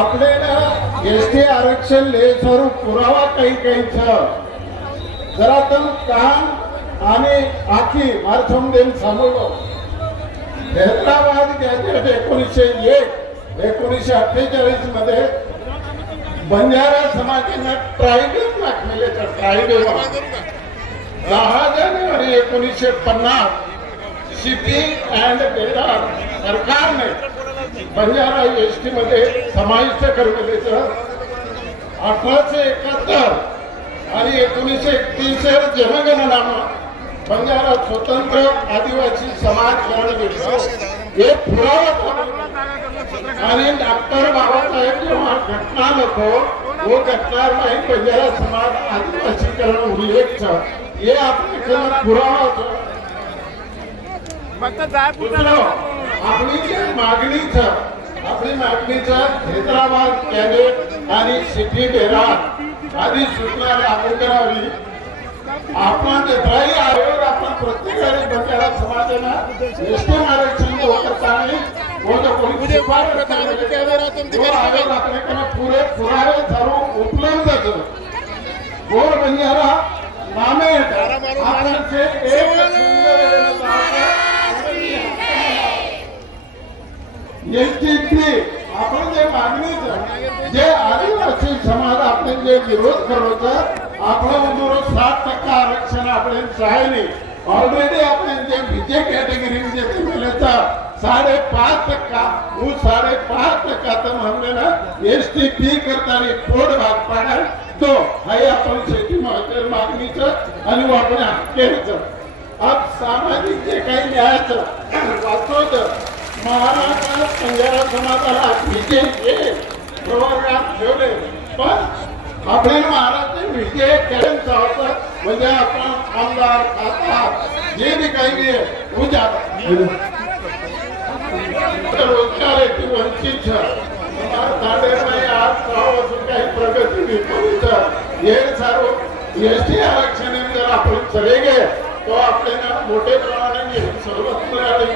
आपल्याला एसटी आरक्षण ले स्वरूप पुरावा काही जरा तर काम आणि आखी माध्यम देऊन सांगलो हैदराबाद गॅजेट 1948 मध्ये बंजारा समाजाने ट्रायबल दाखवले तर ट्रायबल 10 जानेवारी 1950 सिटी अँड बेदार सरकारने बंजारा एसटी मध्ये समाविष्ट करण्याचं 1871 आणि 1931 जनगणना बंजारा स्वतंत्र आदिवासी समाज हे पुरावा आणि डॉक्टर बाबासाहेब जेव्हा घटना नको वो घटना नाही बंजारा समाज आदिवासीकरण उल्लेख हे आपल्याला पुरावा आपली मागणीचा हैदराबाद गॅजेट आणि सिटी बेरार आदी सूचना लागू करावी। आपण देताही आयोग आपण प्रत्येकाने बंजारा समाजाला एसटी आरक्षण करताना वो जो कोणी आयोग आपल्याकडे पुरे पुरावे ठरवून उपलब्ध गोर बंजारा नामे आपण जे मागणी जे आदिवासी समाज आपण जे विरोध करतो आपण 7% आरक्षण आपण चाहले ऑलरेडी आपण जे बीजे कॅटेगरी मध्ये मिळता 5.5% वो 5.5% तर हमने ना एसटी पी करताना पोट भाग पाडा तो हे आपण शेती मागणीचं आणि आपण केलं। अब सामाजिक जे काही न्यायाचं वाचवतं महाराष्ट्रात बंजारा समाजाला विजय प्रवर्गात ठेवले पण आपल्याला महाराष्ट्र विजय केल्याचा होता म्हणजे आपण आमदार खासदार जे बी काही रोजगार ती वंचित आज काही प्रगती हे सर्व एसटी आरक्षण जर आपण चले गे तो आपल्याला मोठे प्रमाणाने सवलत मिळाली।